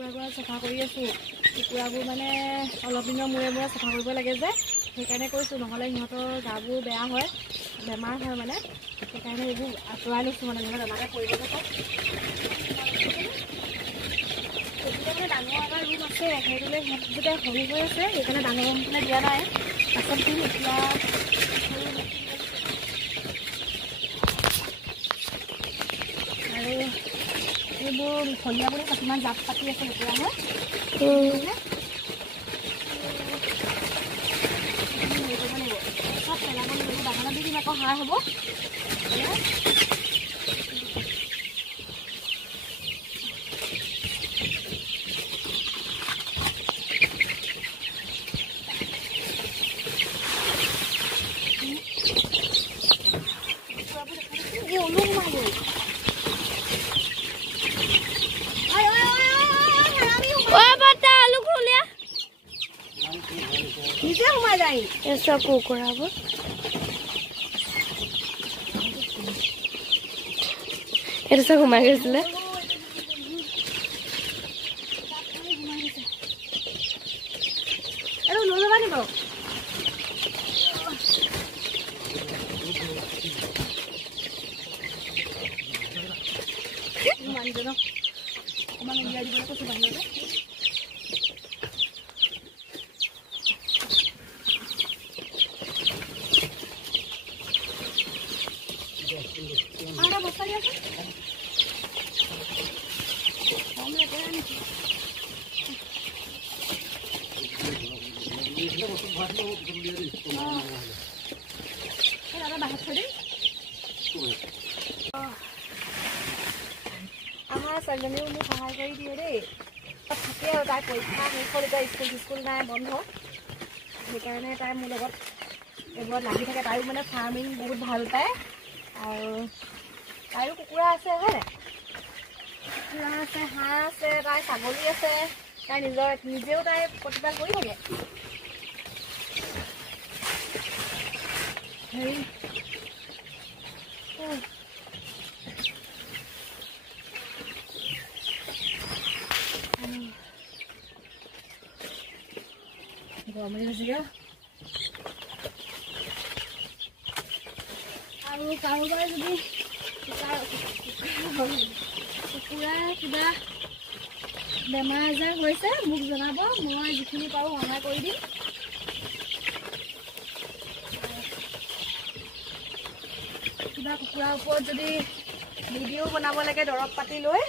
কুকুৰাবোৰ চাফা কৰি আছোঁ। কুকুৰাবোৰ মানে অলপ দিনৰ মূৰে মূৰে চাফা কৰিব লাগে যে, সেইকাৰণে কৈছোঁ, নহ'লে সিহঁতৰ গাবোৰ বেয়া হয়, বেমাৰ হয় মানে, সেইকাৰণে এইবোৰ আঁতৰাই লৈছোঁ মানে নহ'লে বেমাৰে পৰিব চাওক। মানে ডাঙৰ এটা ৰুম আছে, সেইটোলৈ সিহঁত যেতিয়া সৰু হৈ আছে সেইকাৰণে ডাঙৰ ৰুমখনে দিয়া নাই, পাছত দিম এতিয়া। আৰু এইবোৰ ফলিয়াবোৰ কিছুমান জাপ পাতি আছে কুকুৰা হয়, চব পেলাব লাগিব, ডাঙৰ দি দিম আকৌ সাৰ হ'ব। सब कुकुराবোৰ এইটো চব সোমাই গৈছিলে। আমাৰ ছোৱালীজনীও মোক সহায় কৰি দিয়ে দেই, থাকে আৰু তাই পৰীক্ষা শেষ হ'ল, এতিয়া স্কুল নাই বন্ধ, সেইকাৰণে তাই মোৰ লগত এইবোৰত লাগি থাকে। তাইও মানে ফাৰ্মিং বহুত ভাল পায়, আৰু তাইৰো কুকুৰা আছে হয় নাই, কুকুৰা আছে, হাঁহ আছে, তাই ছাগলী আছে, তাই নিজেও তাই প্ৰতিপাল কৰি থাকে। হেৰি গৰমে হৈছেগে। আৰু কাৰোবাৰ যদি কুকুৰা কিবা বেমাৰ আজাৰ হৈছে মোক জনাব, মই যিখিনি পাৰোঁ সহায় কৰি দিম। কিবা কুকুৰাৰ ওপৰত যদি ভিডিঅ' বনাব লাগে দৰৱ পাতি লৈ